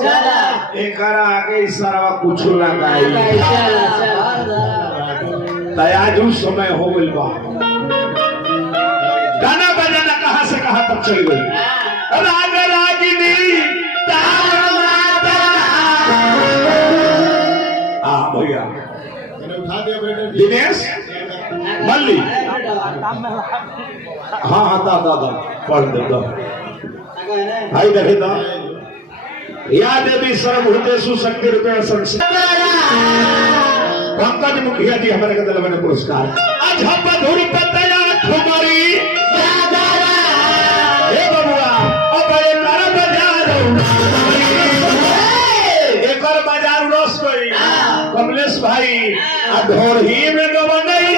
एक आगे इशारा कुछ ना गाई आज उस समय हो गई बा गाना बजाना कहां से कहां तक चल गई राग रागिनी भैया दिनेश मल्ली हाँ हाँ दादा पढ़ दे दो भाई देखे तो या देवी सर्वभूतेषु शक्ति रूपेण संस्थिता पंकज मुखिया जी हमारे का दिल में पुरस्कार अझपधुर पतया ठुमरी हे बबुआ अब ये कर बाजार एकर बाजार रोस कोई कमलेश भाई अधोर ही में गवनई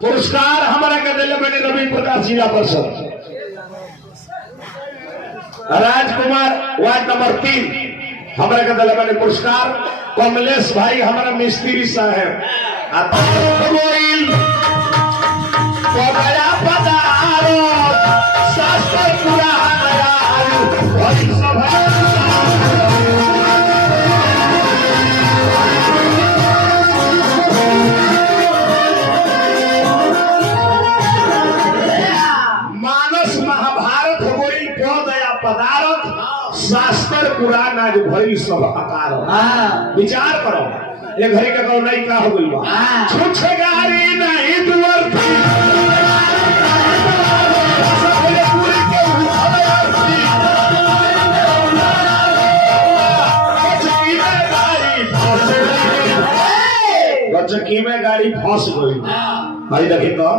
पुरस्कार हमारा का दिल मैंने रवि प्रकाश जिला परिषद राजकुमार वार्ड नंबर 3 हमारे का दिल मैंने पुरस्कार कमलेश भाई हमारा मिस्त्री साहब शास्त्र पुराण आज भरी सब आकार विचार करो ये घड़ी का कहो नहीं का हो गई बा छुछे गाड़ी नहीं दुवर गचकी में गाड़ी फंस गई भाई देखिए तो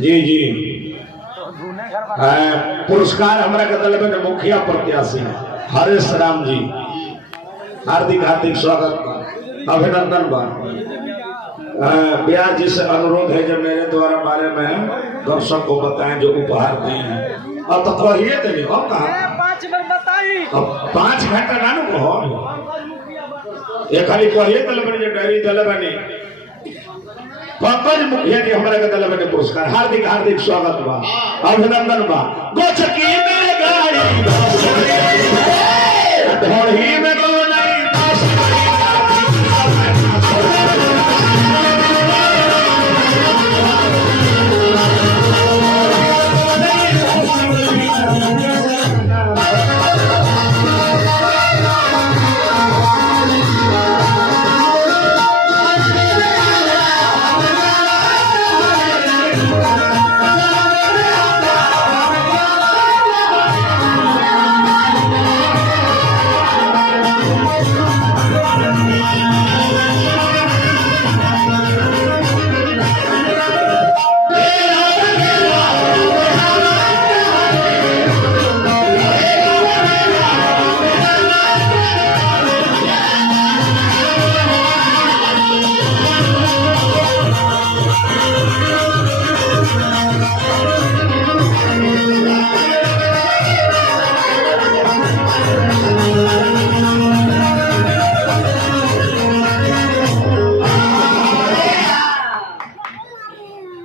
जी जी पुरस्कार हमारा कदल में मुखिया प्रत्याशी हरेश राम जी हार्दिक हार्दिक स्वागत अभिनंदन बा ब्याज जी से अनुरोध है जो मेरे द्वारा बारे में दर्शक को बताएं जो उपहार दिए हैं अब तो कहिए तो नहीं अब कहा 5 घंटा नानू कहो ये खाली कहिए तो जो डायरी दल बनी पंकज मुखिया जी हमारे का दल में पुरस्कार हार्दिक हार्दिक स्वागत बा अभिनंदन बा गोचकी में गाड़ी ढोड़ी में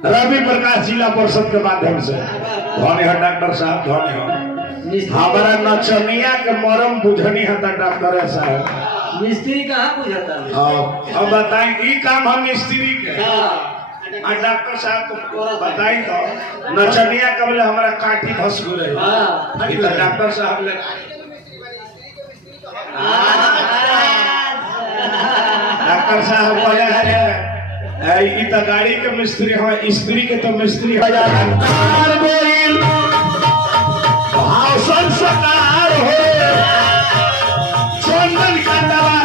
रवि प्रकाश जिला परिषद के माध्यम से धन्य है डॉक्टर साहब धन्य हमारा नचनिया के मरम बुझनी है डॉक्टर साहब मिस्त्री कहाँ बुझाता है अब बताएं ई काम हम मिस्त्री के डॉक्टर साहब को बताई तो नचनिया कबले हमारा काटी धस गए डॉक्टर साहब ले डॉक्टर साहब बोले तो गाड़ी के मिस्त्री है स्त्री के तो मिस्त्री हो संस्कार हो चंदन का दवा